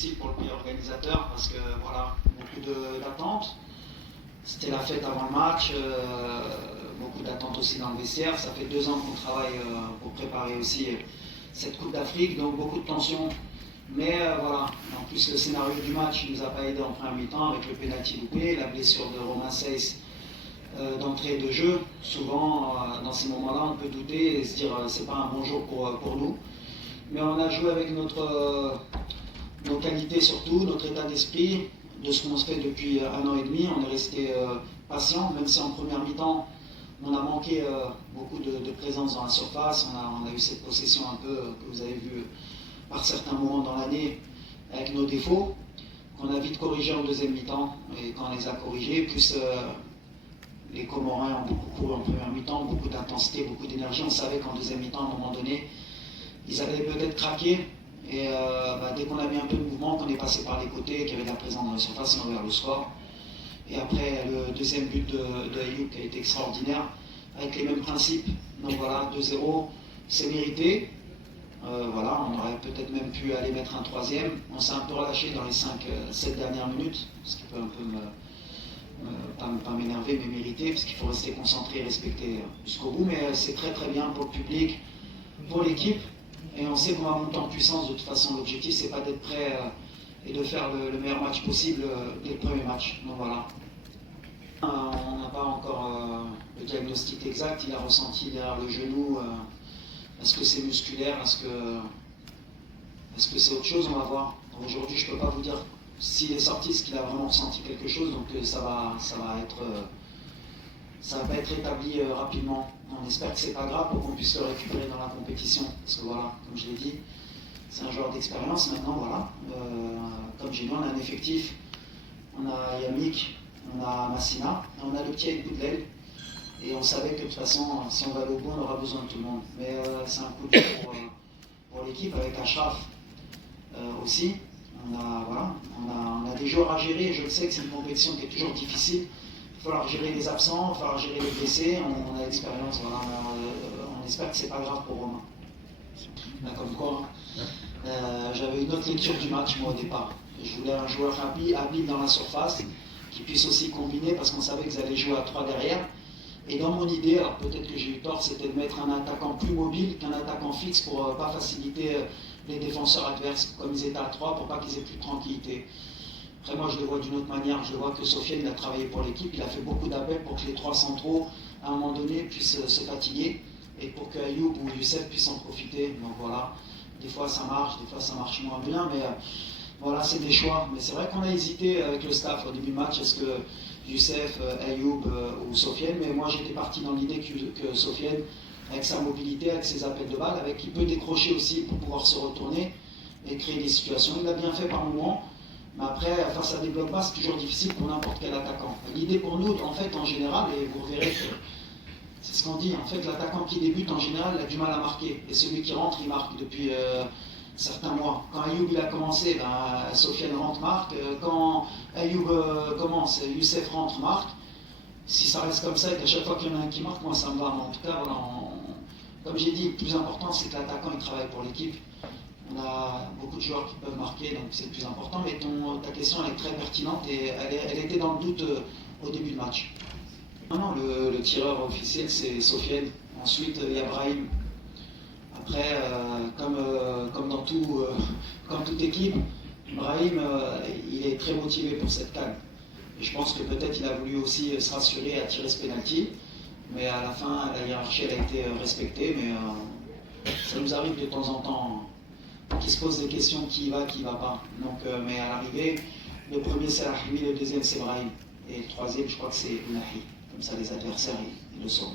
difficile pour le pays organisateur parce que voilà, beaucoup d'attentes. C'était la fête avant le match, beaucoup d'attentes aussi dans le vestiaire. Ça fait 2 ans qu'on travaille pour préparer aussi cette Coupe d'Afrique, donc beaucoup de tensions. Mais voilà, en plus le scénario du match ne nous a pas aidé en première mi-temps avec le pénalty loupé, la blessure de Romain Seyss d'entrée de jeu. Souvent, dans ces moments-là, on peut douter et se dire c'est pas un bon jour pour nous. Mais on a joué avec nos qualités surtout, notre état d'esprit, de ce qu'on se fait depuis 1 an et demi. On est resté patient, même si en première mi-temps, on a manqué beaucoup de présence dans la surface. On a eu cette possession un peu que vous avez vu par certains moments dans l'année avec nos défauts, qu'on a vite corrigé en deuxième mi-temps. Et quand on les a corrigés, plus les Comoriens ont beaucoup couru en première mi-temps, beaucoup d'intensité, beaucoup d'énergie. On savait qu'en deuxième mi-temps, à un moment donné, ils allaient peut-être craquer. Et dès qu'on a mis un peu de mouvement, qu'on est passé par les côtés, qu'il y avait de la présence dans la surface, on a ouvert le score. Et après, le deuxième but de Ayoub qui a été extraordinaire, avec les mêmes principes. Donc voilà, 2-0, c'est mérité. Voilà, on aurait peut-être même pu aller mettre un troisième. On s'est un peu relâché dans les 5-7 dernières minutes, ce qui peut un peu pas m'énerver, mais mériter, parce qu'il faut rester concentré et respecter jusqu'au bout. Mais c'est très très bien pour le public, pour l'équipe. Et on sait qu'on va monter en puissance. De toute façon, l'objectif, c'est pas d'être prêt et de faire le meilleur match possible dès le premier match. Donc voilà. On n'a pas encore le diagnostic exact. Il a ressenti derrière le genou. Est-ce que c'est musculaire? Est-ce que c'est autre chose? On va voir. Aujourd'hui, je ne peux pas vous dire s'il est sorti, est-ce qu'il a vraiment ressenti quelque chose. Donc ça va pas être établi rapidement. On espère que c'est pas grave pour qu'on puisse le récupérer dans la compétition. Parce que voilà, comme je l'ai dit, c'est un joueur d'expérience maintenant. Voilà. Comme j'ai dit, on a un effectif. On a Yamik, on a Massina, et on a le petit avec bout de l'aile. Et on savait que de toute façon, si on va aller au bout, on aura besoin de tout le monde. Mais c'est un coup de jeu pour l'équipe, avec Achraf aussi. On a des joueurs à gérer, et je le sais que c'est une compétition qui est toujours difficile. Il va falloir gérer les absents, il va falloir gérer les blessés. On a l'expérience, voilà, on espère que c'est pas grave pour Romain. Comme quoi, j'avais une autre lecture du match, moi, au départ. Je voulais un joueur habile dans la surface, qui puisse aussi combiner, parce qu'on savait qu'ils allaient jouer à 3 derrière. Et dans mon idée, alors peut-être que j'ai eu tort, c'était de mettre un attaquant plus mobile qu'un attaquant fixe pour ne pas faciliter les défenseurs adverses, comme ils étaient à 3, pour pas qu'ils aient plus de tranquillité. Après moi, je le vois d'une autre manière. Je vois que Sofiane, il a travaillé pour l'équipe, il a fait beaucoup d'appels pour que les 3 centraux, à un moment donné, puissent se fatiguer, et pour que Ayoub ou Youssef puissent en profiter. Donc voilà, des fois ça marche, des fois ça marche moins bien, mais voilà, c'est des choix. Mais c'est vrai qu'on a hésité avec le staff au début du match, est-ce que Youssef, Ayoub ou Sofiane, mais moi j'étais parti dans l'idée que Sofiane, avec sa mobilité, avec ses appels de balle, avec qui peut décrocher aussi pour pouvoir se retourner et créer des situations. Il l'a bien fait par moments, mais après, face à des blocs bas, c'est toujours difficile pour n'importe quel attaquant. L'idée pour nous, en fait, en général, et vous verrez que c'est ce qu'on dit, en fait, l'attaquant qui débute, en général, il a du mal à marquer. Et celui qui rentre, il marque depuis certains mois. Quand Ayoub il a commencé, Sofiane rentre, marque. Quand Ayoub commence, Youssef rentre, marque. Si ça reste comme ça et qu'à chaque fois qu'il y en a un qui marque, moi ça me va. Mais en tout cas, voilà, comme j'ai dit, le plus important c'est que l'attaquant il travaille pour l'équipe. On a beaucoup de joueurs qui peuvent marquer, donc c'est le plus important. Mais ta question elle est très pertinente et elle était dans le doute au début du match. Non, le tireur officiel c'est Sofiane. Ensuite, il y a Brahim. Après, comme dans toute équipe, Brahim, il est très motivé pour cette CAN. Et je pense que peut-être il a voulu aussi se rassurer à tirer ce penalty. Mais à la fin, la hiérarchie elle a été respectée. Mais ça nous arrive de temps en temps qu'il se pose des questions qui y va, qui y va pas. Donc, mais à l'arrivée, le premier c'est Rahimi, le deuxième c'est Brahim. Et le troisième, je crois que c'est Unahi. Comme ça, les adversaires, ils le sauront.